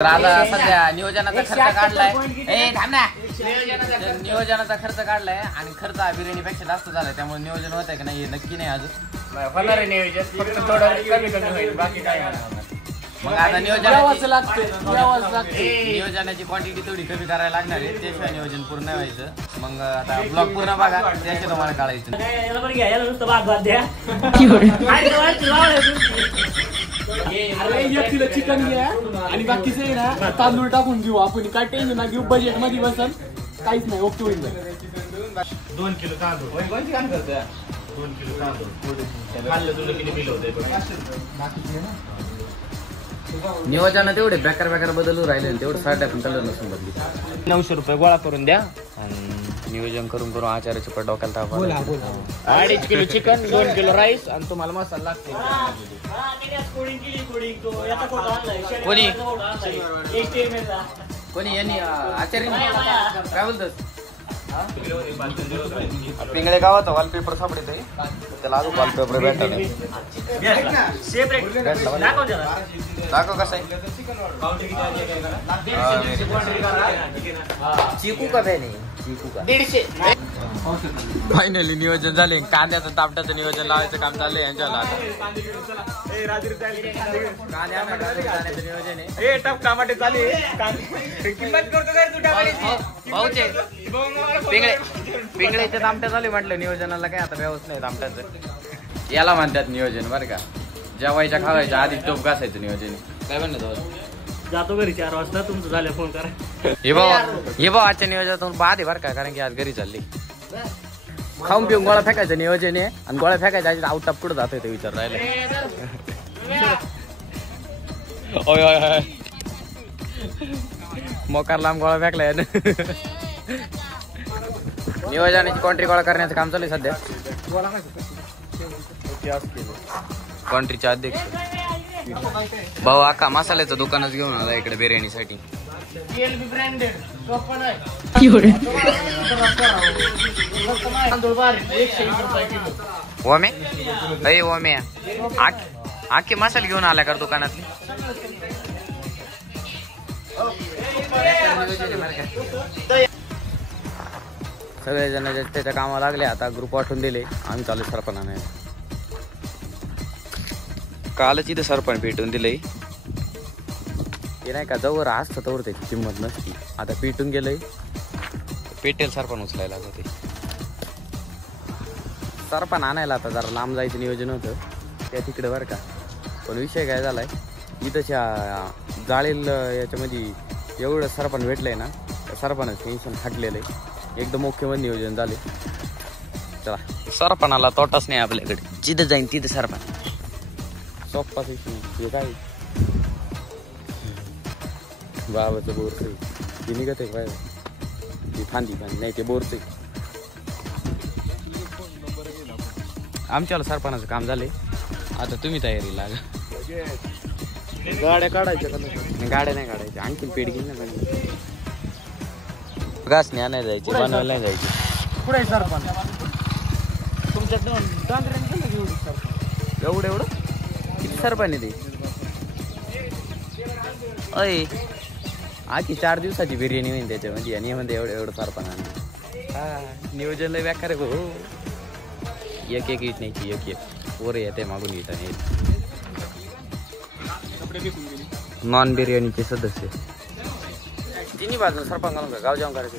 तर आता सध्या नियोजनाचा खर्च काढलाय. थांब ना. नियोजनाचा खर्च काढलाय आणि खर्च बिर्याणीपेक्षा जास्त झालाय, त्यामुळे नियोजन होत आहे की नाही नक्की नाही अजून. होणार आहे नियोजन, फक्त थोडं कमी होईल, बाकी काय होणार. मग आता नियोजनाची क्वांटिटी थोडी कमी करायला लागणार आहे, त्याशिवाय नियोजन पूर्ण व्हायचं. मग आता ब्लॉग पूर्ण बघा, त्याशिवाय तुम्हाला काढायचं. एक किलो चिकन घ्या आणि बाकीचं आहे ना तांदूळ टाकून घेऊ आपण. काय टेन्शन ना घेऊ, बजेट मध्ये बसन, काहीच नाही, ओके होईल. 2 किलो तांदूळ 2 किलो तांदूळ खाल्लं तुझं किती बिल होतंय. नियोजन तेवढे बेकार बदलू राहिले, तेवढं साड्या पण कलर नसून बदली. 900 रुपये गोळा करून द्या आणि नियोजन करून आचार्याच्या पण डोक्याला ताप. 2.5 किलो चिकन, 2 किलो राईस आणि तुम्हाला मसाला लागते. कोणी यांनी आचार्य काय बोलतोस? पिंगळे गावात वॉलपेपर सापडत आहे, त्याला अजून वॉलपेपर भेटतात. दाखव कसं आहे. चिकू का नाही, चिकू का 150. फायनली नियोजन झाले. कांद्याचं तापटाचं नियोजन लावायचं काम चाललंय यांच्याला. कांद्याचं नियोजन आहे. टमाटे चालू भाऊचे पिंगळेचे तामट्या चालू म्हटलं नियोजनाला. काय आता व्यवस्था नाही तामट्याचं, याला म्हणतात नियोजन बरं का. जेवायच्या खावायच्या आधी टोप घासायचं नियोजन. काय म्हणलं जातो घरी 4 वाजता, तुमचं झालं फोन करा. हे भाऊ आजच्या नियोजनातून बाद आहे बरं का, कारण की आज घरी चालली. खाऊन पिऊन गोळा फेकायचं नियोजन आहे, आणि गोळा फेकायच्या आधी आउट टप कुठं जातोय ते विचार राहिला. मोकार लांब गोळा फेकलाय. नियोजनाची कॉन्ट्री गोळा करण्याचं काम चालू आहे सध्या. कॉन्ट्रीचे अध्यक्ष भाऊ अख्खा मसाल्याचं दुकानच घेऊन आला इकडे बिर्याणीसाठी. ओमे अय ओमे आखे मसाले घेऊन आला का दुकानातली. सगळेजण त्याच्या कामाला लागले. आता ग्रुप वाटून दिले, आम्ही चालू सरपणाने. कालच इथं सरपण पेटून दिलंय. ते नाही का जवळ असतं तवर त्याची किंमत नसती. आता पेटून गेलंय, पेटेल सरपण उचलायला होते. सरपण आणायला आता जरा लांब जायचं नियोजन होतं त्या तिकडे बरं का. पण विषय काय झालाय, इथंच्या जाळील याच्यामध्ये एवढं सरपण भेटलंय ना, त्या सरपणाचं टेन्शन हटलेलं आहे. एकदम मुख्यमंत्री नियोजन झाले. चला सरपणाला तोटाच नाही आपल्याकडे, जिथं जाईन तिथं सरपण. सोप्पा हे काय बाबाचं बोरचं ती निघत आहे बाहेर, ती फांदी नाही ते बोरचं. आमच्याला सरपणाचं काम झाले. आता तुम्ही तयारी लागा. गाड्या काढायच्या का? गाड्या नाही काढायच्या, आणखी पेट घेईन ना. घास नाही आणायला जायची, बनवायला नाही जायची. पुढे सरपण तुमच्यात एवढं किती सरपण आहे ते? अय आखी 4 दिवसाची बिर्याणी होईल त्याच्यामध्ये, आणि यामध्ये एवढं सरपण आणलं. हा नियोजन लय बेकार आहे भाऊ. एक इट नाही, एक वर येते मागून येत. नॉन बिर्याणीचे सदस्य तिन्ही बाजून सरपण घालून गाव जाऊन करायचं.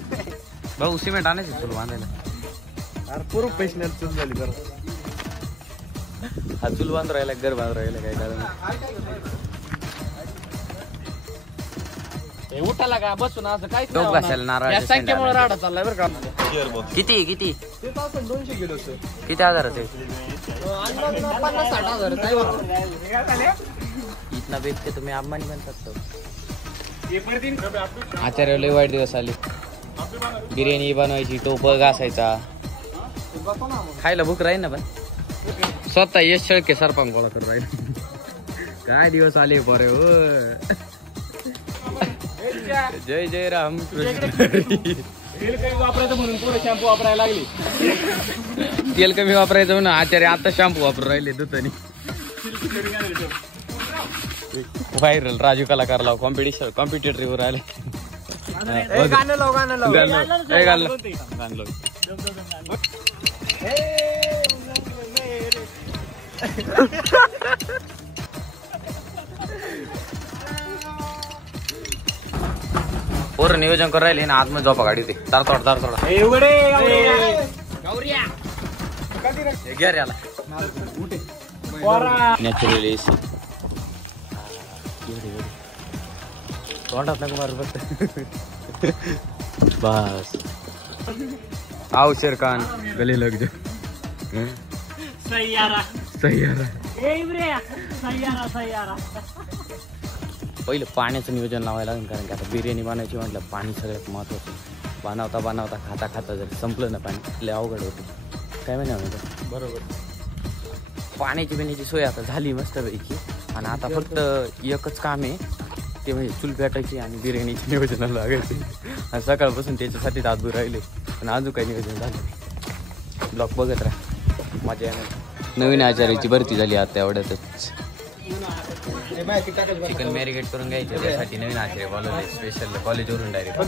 भाऊ सिमेंट आणायचं तुला बांधायला. प्रोफेशनल चूल झाली बरं. हा चूल बांधून राहिला, घर बांधून राहिला, काय कारण उठाला का बसून असं काय टोप घासायला नारळ. संख्येमुळे राडा चाललाय बरं का. किती 200 किलो किती हजाराचे? 50-60 हजार. इतना बेचते तुम्ही अंबानी बनतात. आचार्य लय वाईट दिवस आले. बिर्याणी बनवायची, टोप घासायचा, खायला भूक राहील ना. पण स्वतः यश शेळके सरपंच गोळा करून राहील. काय दिवस आले बरे हो. जय जय राम कृष्ण. तेल कमी वापरायचं म्हणून पुढे शॅम्पू वापरायला लागली. तेल कमी वापरायचं म्हणून आचार्य आता शॅम्पू वापरून राहिले दुधानी. व्हायरल राजू कलाकार लाव कॉम्पिटेटर वर आले गाणं लाव पोरं नियोजन करून राहिले ना आतमध्ये झोपा गाडी ते तारतोडा घ्या रे आला नॅचरल एसी तोंडात नको मारू बस बस आओ शेरखान गले लग जा सैयारा पहिलं पाण्याचं नियोजन लावायला लागेल कारण की आता बिर्याणी बनवायची म्हटलं पाणी सगळ्यात महत्वाचं बनवता खाता जर संपलं ना पाणी लय अवघड होतं काय म्हणा बरोबर पाण्याची पिण्याची सोय आता झाली मस्तपैकी आणि आता फक्त एकच काम आहे ते म्हणजे चूल पेटायची आणि बिर्याणीची नियोजनाला लागायची आणि सकाळपासून त्याच्यासाठी तासभर राहिले पण अजून काही नियोजन झालं नाही ब्लॉग बघत राहा मजा येणार नवीन आचार्याची भरती झाली आता एवढ्यातच चिकन मॅरिनेट करून घ्यायचं त्यासाठी नवीन आचार्य बोलवले स्पेशल कॉलेजवरून डायरेक्ट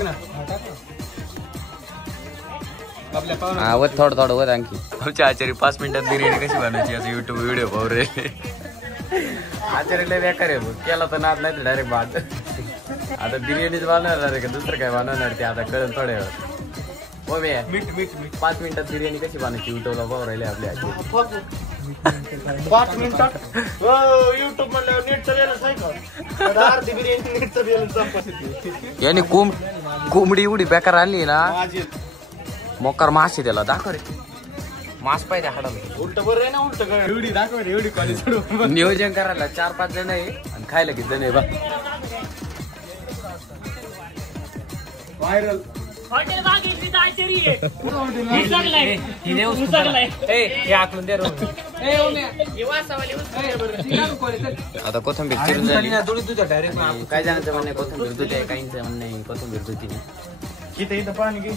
हा वर थोडं वर आणखी आमच्या आचार्य 5 मिनिटात बिर्याणी कशी बनवायची असं युट्यूब व्हिडिओ पाहू रे आचार्यला बेकार आहे भाऊ केला तर नाद नाही तर डायरेक्ट भात आता बिर्याणीच बनवणार आहे का दुसरं काय बनवणार ते आता कळलं थोड्या वेळ हो मीठ 5 मिनिटात बिर्याणी कशी बनवायची युट्यूबला पाहू राहिले आपल्या आचार्य 5 मिनिटात युट्यूब म्हणल्यावर नीट चालेलच आहे का अर्धी बिर्याणी नीट चालेल याने कोंबडी एवढी बेकार आणली ना मोकार मासे त्याला दाखव रे मास पाहिजे हाडाला उलट बरं आहे ना उलट एवढी दाखव रे एवढी कॉलेज नियोजन करायला 4-5 जण आहे आणि खायला किती जण आहे बा व्हायरल हॉटेल बागेतली आचारी आहे आता कोथंबीर चिरून झाली काय जणांचं म्हणणं कोथंबीर धुते आहे काहींचं म्हणणं आहे कोथंबीर धुती नाही इथं पाणी घे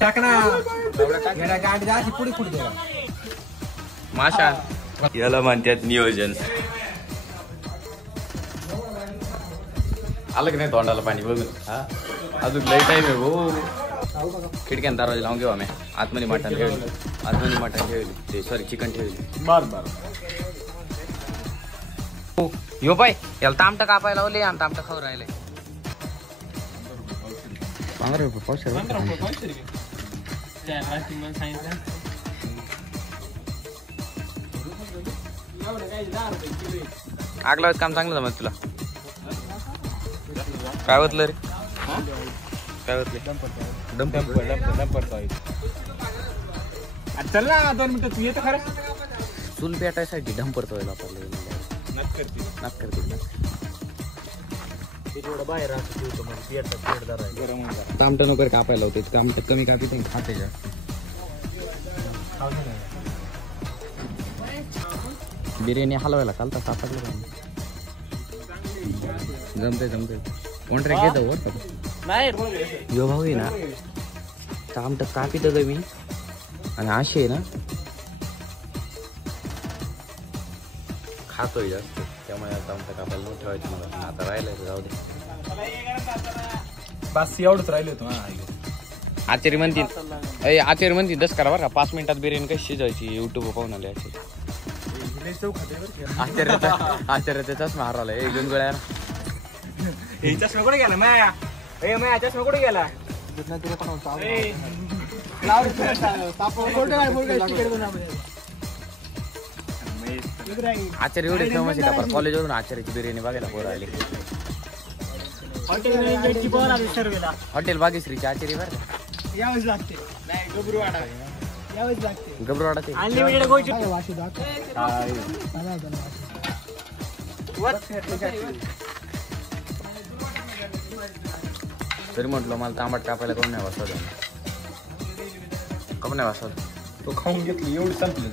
टाक ना गाडी अशी पुढे माशा याला म्हणतात नियोजन आलं की नाही तोंडाला पाणी बघून हा अजून लई टाईम आहे भाऊ खिडक्यान दरवाजा लावून घेऊ आम्ही आतमध्ये मटण ठेवली ते सॉरी चिकन ठेवली हो यो पाय याला तामटं कापायला लावले आणि तामटं खाऊ राहिले 15 रुपये पावशेर आग लावायचं काम चांगलं जमत तुला काय होतलं रे काय होतले चल ना 2 मिनिटं तू येतं खरं चूल पेटायसाठी डंपर तोयला वापरले बाहेर तामटं नको कापायला होते तामटं कमी कापी पण खाते जास्त बिर्याणी हलवायला चालता सापडलं का जमते कोणतरी घेतो यो भाऊ आहे ना तामटं कापीत ग मी आणि अशी आहे ना खातोय जास्त त्यामुळे तामटं कापायला न ठेवायचं मला आता राहिलंय जाऊ दे बस एवढंच राहिले होतं आचार्य म्हणतील 10 करा बरं का 5 मिनिटात बिर्याणी कशी शिजायची युट्यूब पाहून आले आचार्याचा चष्मा हरवला घेऊन गळ्या चष्मा कुठे गेला माया चष्मा कुठे गेला आचार्य एवढे फेमस आहे का कॉलेजवरून आचार्याची बिर्याणी बघायला पोरं आले हॉटेल बागेश्रीची आचार्य बरं यावंच लागते गबरवाडाचे तरी म्हटलं मला तांबट कापायला कोण नाही वाचवलं कम नाही वाचवलं तो खाऊन घेतली एवढी संपली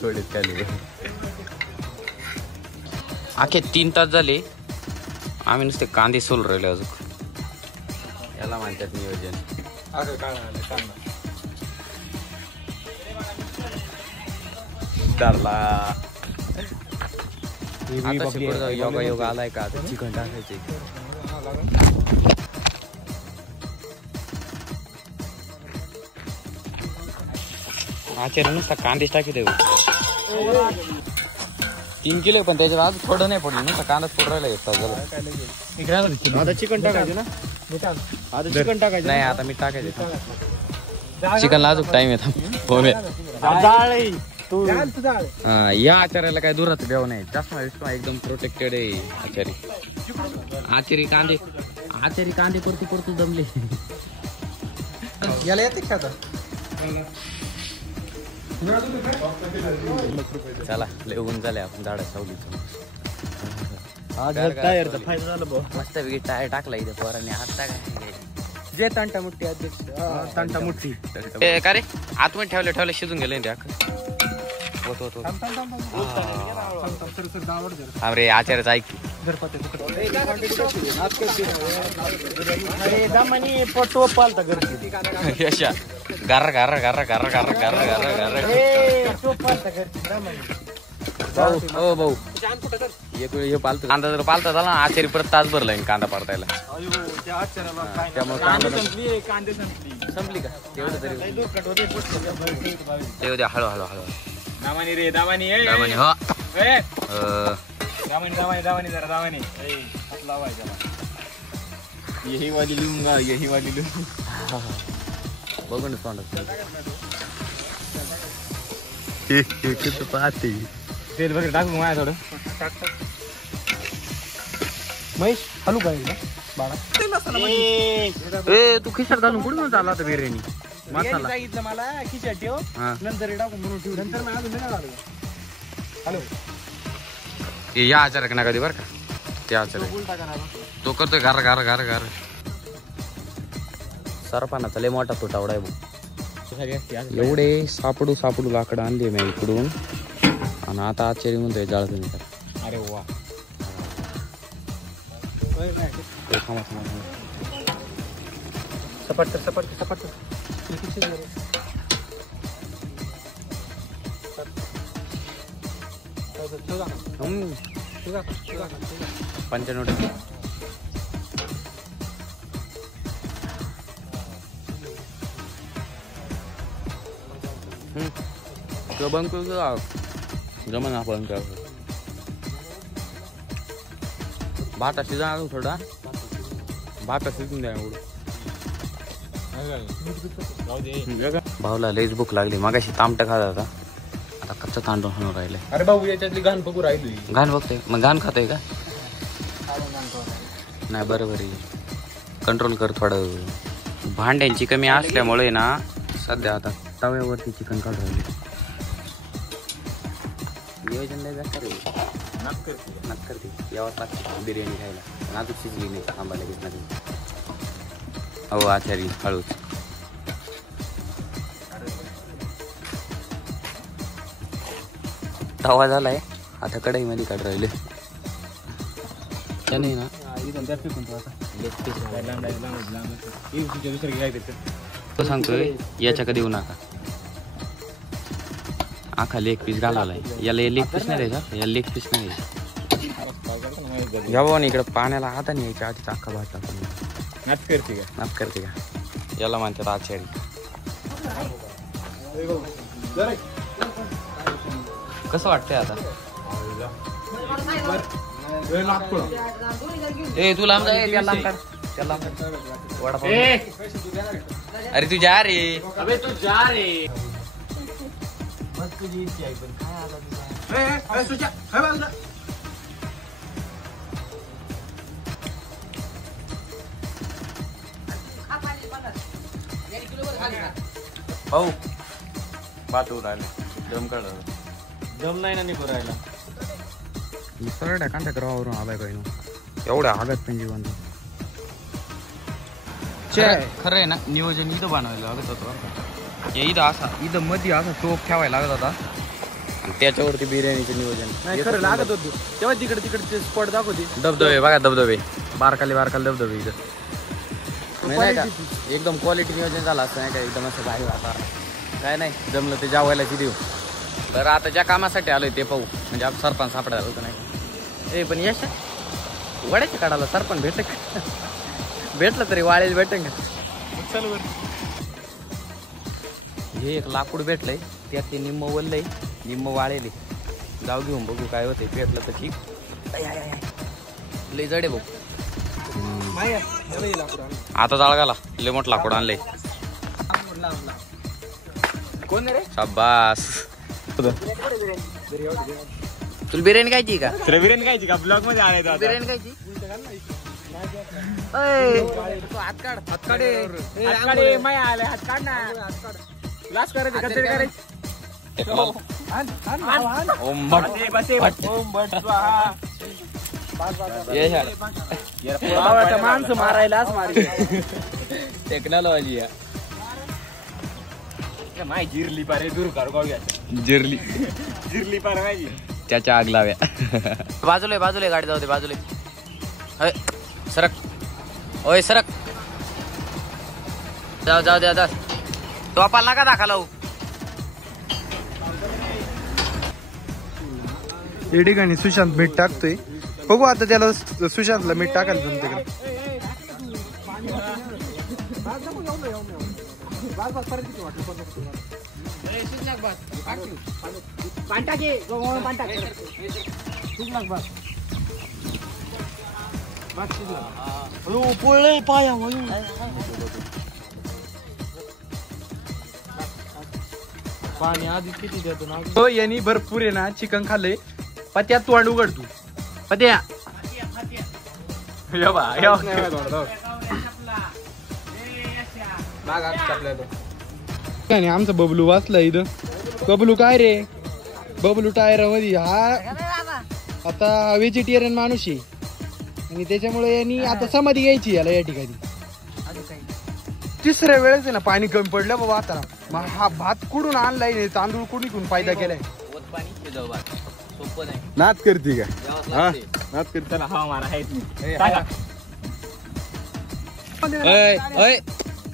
थोडेच काय आखे 3 तास झाले आम्ही नुसते कांदे सोल राहिले अजून याला म्हणतात नियोजन धरला आता शिकवत जाऊ योगा योगा आलाय का आता चिकन टाकायचे. आचार्य नुसता कांदेच टाकी देऊ 3 किलो पण त्याच्यात आज थोडं नाही पडलं नुसता कांदाच पडून राहिला येतात झालं. आता चिकन टाकायचं ना आता चिकन टाकायचं नाही आता मी टाकायचे चिकनला अजून टाइम येतो. या आचार्याला काय दुरात देव नाही चष्मा एकदम प्रोटेक्टेड आहे आचार्य कांदे करतो दमले. याला येते का चला लय ऊन झाले आपण झाडा सावलीचं टायरचा फायदा झाला भाऊ. मस्त वेगळी टायर टाकला इथे पोरांनी आता काय जे तांटा मुठ्ठी अध्यक्ष तांटा मुठ्ठी का रे आतमध्ये ठेवले शिजून गेले ते अरे आचार्याचं ऐक पटो पालता घरची यशा गार गार गार गार गार गार गार गार हो भाऊ हे पालतो कांदा जर पालता झाला ना आचारी परत तास भरला कांदा पाडतायला त्यामुळे कांदे संपली का तेवढं तरी तेवढं द्या हळूहळू दामानी रे दामानी दामानी हो दामानी जरा दामानी हात लावायचा यही वाली लूंगा यही वाली लूंगा बघून तोंडात पाहते तेल वगैरे टाकू माया थोडं टाक महेश हलू पाहिजे बाळा ए तू खिशात घालून कुठून चालला होता बिर्याणी मसाला सांगितलं मला खिशात ठेव नंतर टाकून म्हणून ठेव नंतर मी अजून नाही आलो हॅलो या आचार्य ना कधी बरं का ते आचार्य तो करतोय गार गार गार गार सरपानाचा लय मोठा तुटावडा आहे एवढे सापडू लाकडं आणली मी इकडून आणि आता आचार्य म्हणतोय जाळ तुम्ही करा. अरे वा सपाट 95 बंक जमा बंक भाता शिजा थोडा भाता शिजून द्या भाऊला लयच भूक लागली मगाशी तांबट खात होता आता कच्चा तांदूळ खाणं राहिलंय. अरे भाऊ याच्यातली घाण बघू राहिली घाण बघते मग घाण खातोय का नाही बरोबर आहे कंट्रोल कर थोडं भांड्यांची कमी असल्यामुळे ना सध्या आता तव्यावरती चिकन काढून राहिले नियोजन लय बेकार आहे नाक करते यावंच लागते बिर्याणी खायला नाजूक शिजली नाही आंबा लगेच नाही हो आचारी हळूच तवा झालाय आता कढईमध्ये काढ राहिले त्याने ना तो सांगतोय याच्या कधी येऊ नका आखा लेग पीस घालावलाय याला लेग पीस नाही द्यायचा याला लेग पीस नाही द्यायचा घ्या बाबा इकडं पाण्याला हाता नाही यायच्या आधीच अख्खा भात टाकून नाच करते का याला म्हणतात आचारी कसं वाटतंय आता ए तू लांब अरे तू जा रे अबे तू जा रे हो बात राहिले दम काढ दम नाही ना निघू राहिला सरळ कांदा करावरून आलाय काही एवढ्या आगात पण जीवन खरं आहे ना नियोजन इथं बनवायला लागत होतं इथं असा इथं मध्ये असा टोप ठेवायला लागत होता आणि त्याच्यावरती बिर्याणीचं नियोजन खरं लागत होतं तेव्हा तिकडचे स्पॉट दाखवते धबधबे बघा धबधबे बारकाले धबधबे इथं नाही का एकदम क्वालिटी नियोजन झालं असतं नाही का एकदम असं भारी वातावरण काय नाही जमलं ते जेवायला किती देऊ बरं आता ज्या कामासाठी आलोय ते पाहू म्हणजे आप सरपंच सापडायला होतं नाही ए पण यश वड्याच्या काढाला सरपण भेट का भेटलं तरी वाळेल भेटेन का चल वर हे एक लाकूड भेटलंय त्यात ते निम्म वल्लंय निम्म वाळेले जाऊ घेऊन बघू काय होते भेटलं तर ठीक लय जडे भाऊ आता जाळगाला लय मोठं लाकूड आणलंय कोण रे शाबास तुला बिर्याणी खायची का तुला बिर्याणी खायची का ब्लॉग मध्ये आलाय बिर्याणी खायची हात काढ हातकाडे माय आले हात काढ ना लास्ट करायचं कचरे करायचं ओम भट ओम भट स्वाहा यश माणसं मारायलाच मारी टेक्नॉलॉजी माय जिरली पारे दूर काढू गाव जिरली जिरली पारे माझी त्याच्या आग लाव्या बाजूला गाडी जाऊ दे बाजूला अय सरक ओय सरक जाऊ दे आता तो आपण नका दाखा लावू या ठिकाणी सुशांत मीठ टाकतोय बघू आता त्याला सुशांतला मीठ टाकायला जमते का पाणी आधी किती देतो ना हो यांनी भरपूर आहे ना चिकन खाल्लंय पत्या तोंड उघड तू पत्या आणि आमचा बबलू वाचला इथं बबलू काय रे बबलू टायर मध्ये हा आता व्हेजिटेरियन माणूस आहे आणि त्याच्यामुळे यांनी आता समाधी घ्यायची याला या ठिकाणी तिसऱ्या वेळेस आहे ना पाणी कमी पडलं बाबा आता मग हा भात कुठून आणलाय तांदूळ कुठून फायदा केलाय सोपं नाही नाद करते का नाद करते त्याला हवा मारा आहे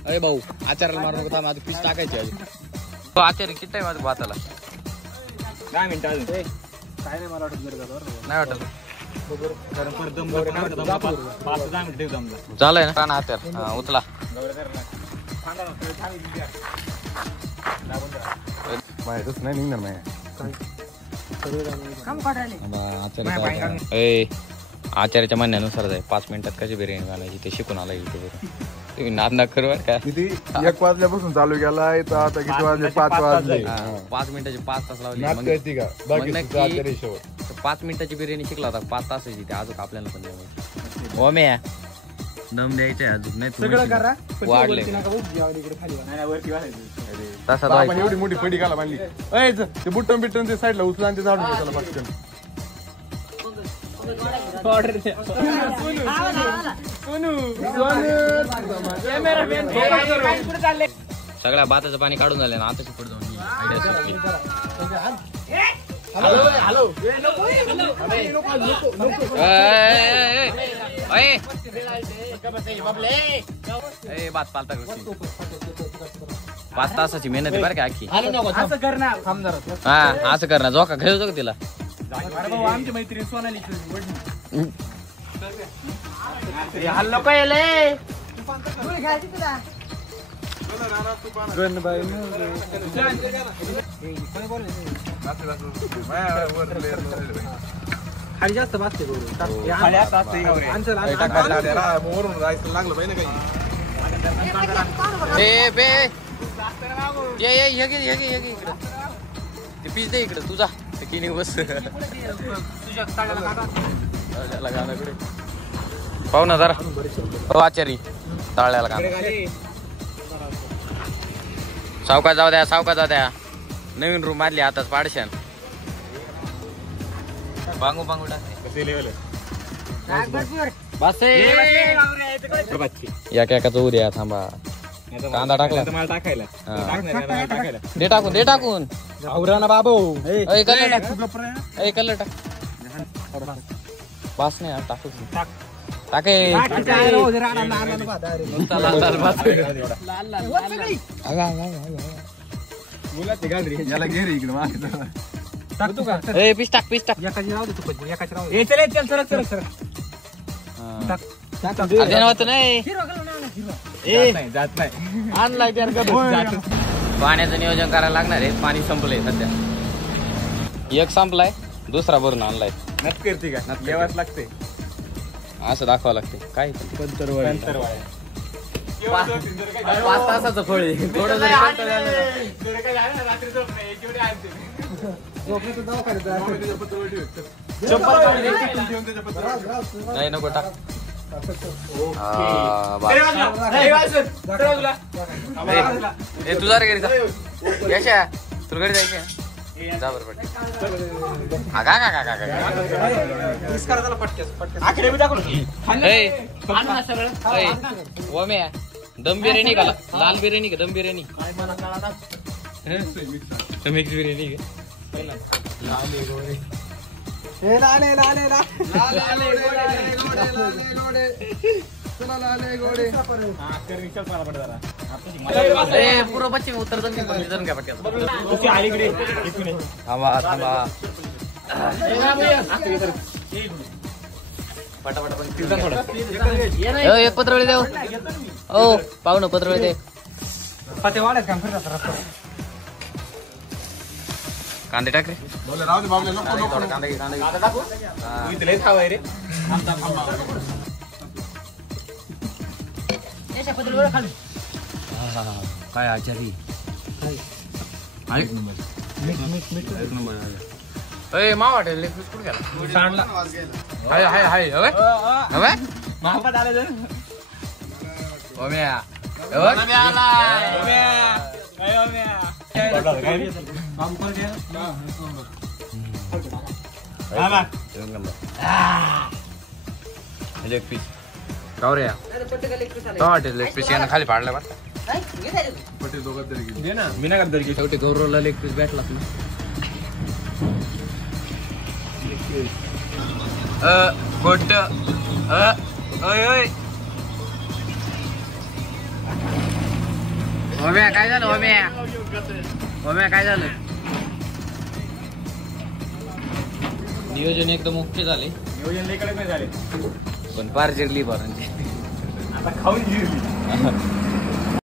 अय भाऊ आचार्याला मारू नको थांब आता पीस टाकायची अजून आचार्य किती टाइम माझं भाताला 10 मिनिटं अजून काय नाही मला वाटत नाही वाटत कारण परत दम 5-10 मिनिटं ठेव दमला झालंय ना आचार उचला माहितच नाही निघणार नाही आचार्याच्या म्हणण्यानुसार जाय 5 मिनिटात कशी बिर्याणी बनायची ते शिकून आला युट्यूबवर तुम्ही नाद ना करू का किती 1 वाजल्यापासून चालू केलाय तर आता किती वाजले 5 वाजले 5 मिनिटाचे 5 तास लावले नाद करते का बाकी मग तुझा नक्की- आचार्य शेवट. 5 मिनिटाची बिर्याणी शिकला होता 5 तासाची ते अजून आपल्याला पण नाही हो म्या दम द्यायचंय अजून नाही सगळं करा पण वाढलंय. वरती नका बघू, या इकडे खाली वा. नाही वरती वाढायचं तसा आपण एवढी मोठी पडी घाला बांधली अय ते बुट्टन बिट्टन ते साईडला उचला आणि ते झाडून घे त्याला पटकन ऑर्डर द्या. कॅमेरामॅन काय कुठे चालले सगळ्या भाताचं पाणी काढून झालं ना आता पुढे जाऊन ही आयडिया सुचली. भात पालता 5 तासाची मेहनत आहे बरं का अख्खी असं कर ना थांब जरा हा असं कर ना जोका खेळतो का तिला अरे भाऊ आमची मैत्रीण सोनाली हल्लो काय खाली जास्त भासते खाली असं असतं इकडे. वरून राहायचं लागलं पाहिजे काही ए बे ये इकडं ते पीस दे इकडं तुझा किनी बस पाहू ना जरा हो आचारी तळल्याला का सावका जाऊ द्या नवीन रूम बांधली आताच पाडशान बांगू कसं level आहे? बस या काय उद्या थांबा नाही कांदा टाकला. तर मला टाकायला हा. टाकणार आहे, मला टाकायला दे टाकून आवरा ना बाबू कलर टाक बास नाही टाकू टाके याला घे रे इकडे ए पीस टाक एकाची राहू दे तू पण, एकाची राहू दे. चल अजून होतं नाही जात नाही आणलाय त्यार का पाण्याचं नियोजन करायला लागणार आहे. पाणी संपलंय सध्या, एक संपलाय दुसरा भरून आणलाय. नट करते का येवाच लागते. असं दाखवावं लागते काय पंतरवाडी 5 तासाचं फळ आहे. थोडं जरी कंटाळा आला नाही नको टाक. तुझा रे घरी जा. यशा तुला घरी जायचं जा बरं पट. ओम्या दम बिर्याणी का लाल बिर्याणी का दम बिर्याणी मिक्स बिर्याणी का पूर्व पश्चिम उत्तर दक्षिण काय पटकन थांबा थांबा एक पत्रवळी देऊ. ओ पाहुणं पत्रवळी दे. कांदे टाक रे. काय आचारी मा वाटेल कुठे गेला हाय हाय हाय हवे हवे ओम्या लेग पीस गावऱ्या वाटेल लेग पीस यानं खाली पाडलं बरं. शेवटी गौरवला लेग पीस भेटला तुम्ही. गोट ओम्या काय झालं ओम्या काय झालं. नियोजन एकदम ओके झाले. नियोजन लेकडे नाही झाले पण पार जिरली बरं आता खाऊन जिरली.